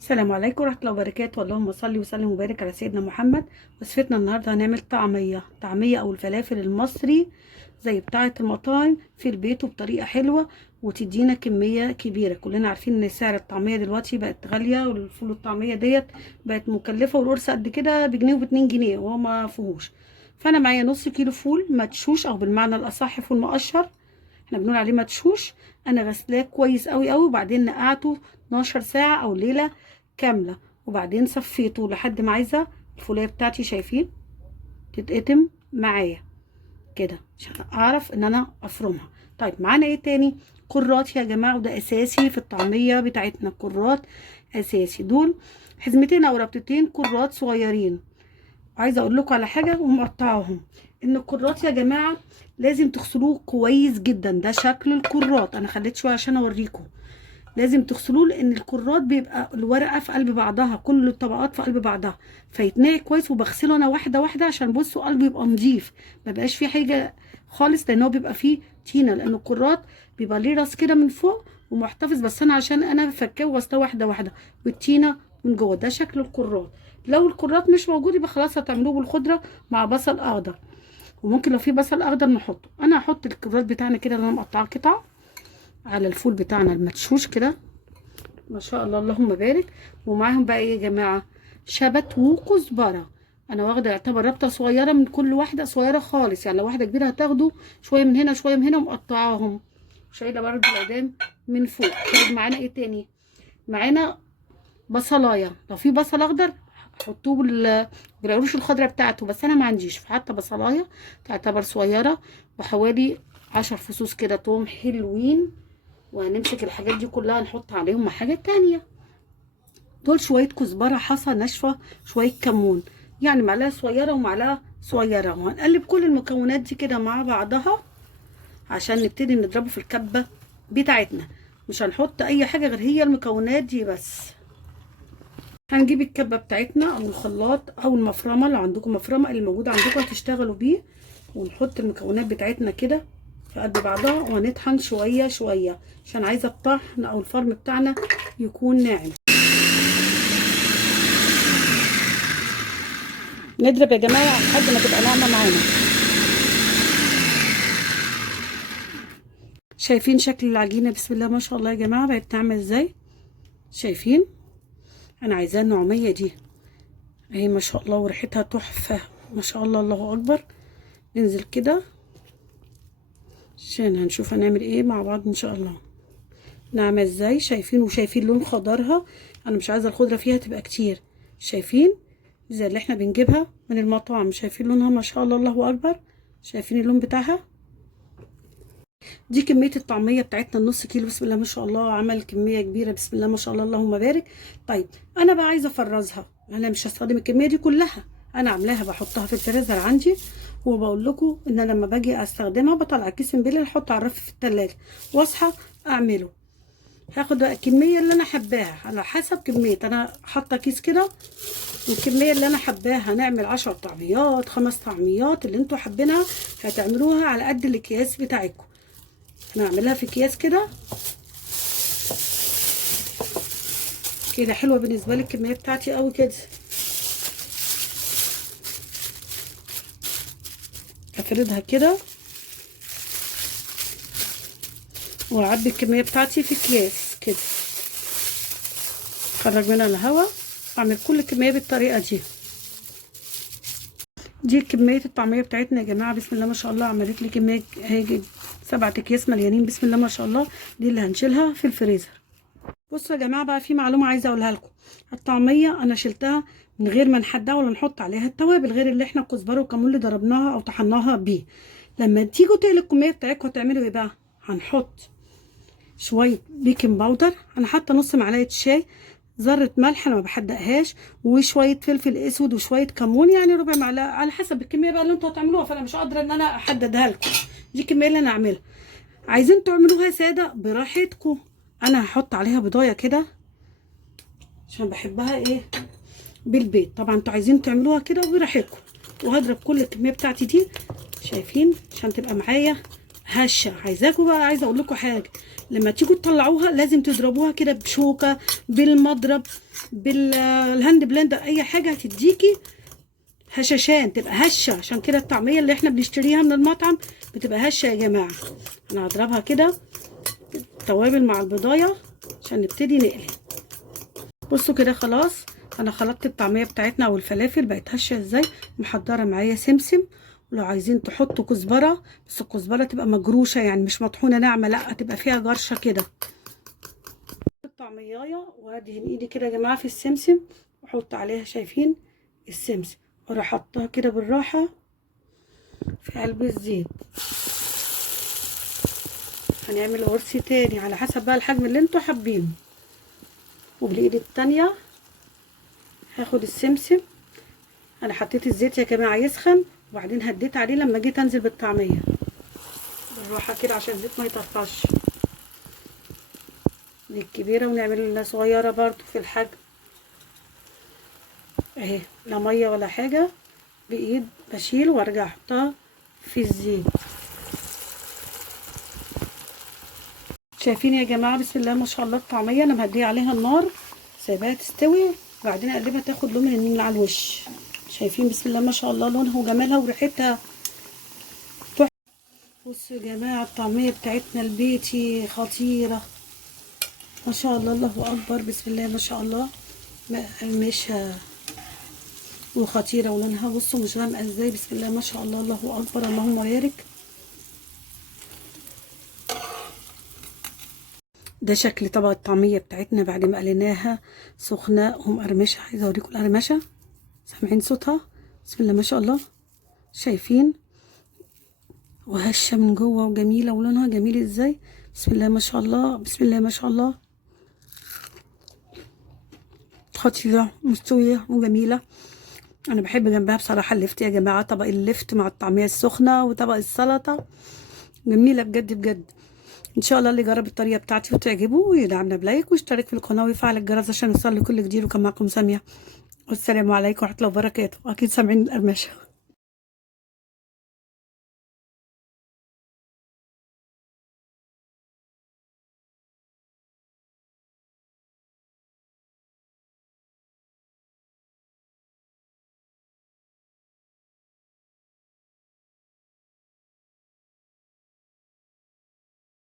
السلام عليكم ورحمة الله وبركاته. اللهم صل وسلم وبارك على سيدنا محمد. وصفتنا النهارده هنعمل طعمية او الفلافل المصري زي بتاعة المطاعم في البيت وبطريقة حلوة وتدينا كمية كبيرة. كلنا عارفين ان سعر الطعمية دلوقتي بقت غالية، والفول الطعمية ديت بقت مكلفة، والقرص قد كده بجنيه وباتنين جنيه وهو ما فيهوش. فانا معايا نص كيلو فول مدشوش، او بالمعنى الاصح فول مقشر، احنا بنقول عليه مدشوش. انا غسلاه كويس قوي قوي، وبعدين نقعته 12 ساعة او ليلة كاملة، وبعدين صفيته لحد ما عايزة الفولية بتاعتي شايفين تتقطم معايا كده عشان اعرف ان انا افرمها. طيب معانا ايه تاني؟ كرات يا جماعة، وده اساسي في الطعمية بتاعتنا. كرات اساسي، دول حزمتين او ربطتين كرات صغيرين. عايزه اقول لكم على حاجه ومقطعاهم، ان الكرات يا جماعه لازم تغسلوه كويس جدا. ده شكل الكرات، انا خليت شويه عشان اوريكم. لازم تغسلوه لان الكرات بيبقى الورقه في قلب بعضها، كل الطبقات في قلب بعضها، فيتنقع كويس. وبغسله انا واحده واحده عشان بصوا قلبه يبقى نظيف، ما بقاش فيه حاجه خالص، لان هو بيبقى فيه طينه، لان الكرات بيبقى ليه راس كده من فوق ومحتفظ، بس انا عشان انا فكاه وغسلاه واحده واحده، والطينه من جوه. ده شكل الكرات. لو الكرات مش موجود يبقى خلاص هتعملوه بالخضره مع بصل اخضر، وممكن لو في بصل اخضر نحطه. انا هحط الكرات بتاعنا كده اللي انا مقطعه قطع على الفول بتاعنا المدشوش كده، ما شاء الله اللهم بارك. ومعاهم بقى ايه يا جماعه؟ شبت وكزبره. انا واخده يعتبر ربطه صغيره من كل واحده، صغيره خالص، يعني لو واحده كبيره هتاخدوا شويه من هنا شويه من هنا، ومقطعاهم شايله برده العدام من فوق. طيب معانا ايه تاني؟ معانا بصلايه، لو في بصل اخضر حطوه بالقروش الخضراء بتاعته، بس انا ما عنديش، فحتى بصلايه تعتبر صغيره، وحوالي 10 فصوص كده توم حلوين. وهنمسك الحاجات دي كلها نحط عليهم حاجات تانية. دول شويه كزبره حصى ناشفه، شويه كمون، يعني معلقه صغيره ومعلقه صغيره. وهنقلب كل المكونات دي كده مع بعضها عشان نبتدي نضربه في الكبه بتاعتنا. مش هنحط اي حاجه غير هي المكونات دي بس. هنجيب الكبه بتاعتنا او الخلاط او المفرمه، لو عندكم مفرمه اللي موجود عندكم هتشتغلوا بيه، ونحط المكونات بتاعتنا كده في قلب بعضها، وهنطحن شويه شويه عشان عايزه الطحن او الفرم بتاعنا يكون ناعم. نضرب يا جماعه لحد ما تبقى ناعمه معانا. شايفين شكل العجينه؟ بسم الله ما شاء الله يا جماعه بقت ناعمه ازاي. شايفين؟ انا عايزاها النعوميه دي اهي، ما شاء الله، وريحتها تحفه ما شاء الله، الله اكبر. ننزل كده عشان هنشوف هنعمل ايه مع بعض ان شاء الله. ناعمه ازاي؟ شايفين؟ وشايفين لون خضرها؟ انا مش عايزه الخضره فيها تبقى كتير. شايفين؟ زي اللي احنا بنجيبها من المطاعم. شايفين لونها؟ ما شاء الله الله اكبر. شايفين اللون بتاعها؟ دي كميه الطعميه بتاعتنا النص كيلو. بسم الله ما شاء الله، عمل كميه كبيره، بسم الله ما شاء الله اللهم بارك. طيب انا بقى عايزه افرزها، انا مش هستخدم الكميه دي كلها، انا عاملاها بحطها في الفريزر عندي. وبقول لكم ان انا لما باجي استخدمها بطلع كيس من بالليل احطه على الرف في التلاجة، واصحى اعمله. هاخد بقى الكميه اللي انا حباها على حسب كميه، انا حاطه كيس كده، والكميه اللي انا حباها هنعمل 10 طعميات 5 طعميات اللي انتوا حابينها، هتعملوها على قد الاكياس بتاعتكم. انا هعملها في اكياس كده كده حلوه بالنسبه لي الكميه بتاعتي قوي كده. افردها كده واعبي الكميه بتاعتي في اكياس كده، اخرج منها الهواء، اعمل كل الكميه بالطريقه دي. دي كميه الطعميه بتاعتنا يا جماعه، بسم الله ما شاء الله. عملت لي كميه هيجي 7 اكياس مليانين، بسم الله ما شاء الله. دي اللي هنشيلها في الفريزر. بصوا يا جماعه بقى، في معلومه عايزه اقولها لكم. الطعميه انا شلتها من غير ما نحدها ولا نحط عليها التوابل، غير اللي احنا الكزبره والكمون اللي ضربناها او طحناها بيه. لما تيجوا تقلوا الكميه بتاعتكم هتعملوا ايه بقى؟ هنحط شويه بيكنج باودر، انا حاطه نص معلقه شاي، ذره ملح انا ما بحدقهاش، وشويه فلفل اسود وشويه كمون، يعني ربع معلقه على حسب الكميه بقى اللي انتوا هتعملوها، فانا مش قادره ان انا احددها لكم. دي الكميه اللي انا اعملها. عايزين تعملوها ساده براحتكم. انا هحط عليها بضايه كده عشان بحبها ايه بالبيت. طبعا انتوا عايزين تعملوها كده براحتكم. وهضرب كل الكميه بتاعتي دي، شايفين؟ عشان تبقى معايا هشه. عايزاكم بقى، عايزه اقول لكم حاجه، لما تيجوا تطلعوها لازم تضربوها كده بشوكه، بالمضرب، بالهاند بلندر، اي حاجه هتديكي هشاشان، تبقى هشه. عشان كده الطعميه اللي احنا بنشتريها من المطعم بتبقى هشه يا جماعه. انا هضربها كده توابل مع البضايه عشان نبتدي نقلي. بصوا كده خلاص انا خلطت الطعميه بتاعتنا او الفلافل بقت هشه ازاي. محضره معايا سمسم، ولو عايزين تحطوا كزبره، بس الكزبره تبقى مجروشه يعني مش مطحونه ناعمه، لا تبقى فيها جرشه كده. الطعميايه وادهن ايدي كده يا جماعه في السمسم، واحط عليها شايفين السمسم، واروح حطها كده بالراحه في قلب الزيت. هنعمل قرص تاني على حسب بقى الحجم اللي انتوا حابينه. وبالايد التانيه هاخد السمسم، انا حطيت الزيت يا جماعه يسخن وبعدين هديت عليه لما جيت انزل بالطعميه بالراحه كده عشان الزيت ما يطرطش. دي الكبيره ونعمل لها صغيره برضو في الحجم اهي، لا ميه ولا حاجه، بايد بشيل وارجع احطها في الزيت. شايفين يا جماعه بسم الله ما شاء الله الطعميه انا مهديه عليها النار سايباها تستوي وبعدين اقلبها تاخد لون من على الوش. شايفين بسم الله ما شاء الله لونها وجمالها وريحتها. بصوا يا جماعه الطعميه بتاعتنا البيتي خطيره ما شاء الله، الله اكبر، بسم الله ما شاء الله، مقرمشه وخطيره ولونها بصوا مش غامقه ازاي، بسم الله ما شاء الله، الله اكبر، اللهم بارك. ده شكل طبق الطعميه بتاعتنا بعد ما قليناها سخنه ومقرمشه. عايزه اوريكم القرمشه، سامعين صوتها؟ بسم الله ما شاء الله، شايفين؟ وهشه من جوه وجميله ولونها جميل ازاي، بسم الله ما شاء الله، بسم الله ما شاء الله، خطيره مستويه وجميله. انا بحب جنبها بصراحه اللفت يا جماعه، طبق اللفت مع الطعميه السخنه وطبق السلطه جميله بجد بجد. ان شاء الله اللي يجرب الطريقه بتاعتي وتعجبه يدعمنا بلايك ويشترك في القناه ويفعل الجرس عشان يوصل لكل جديد. وكان معكم ساميه، والسلام عليكم ورحمه الله وبركاته. اكيد سامعين القرمشه.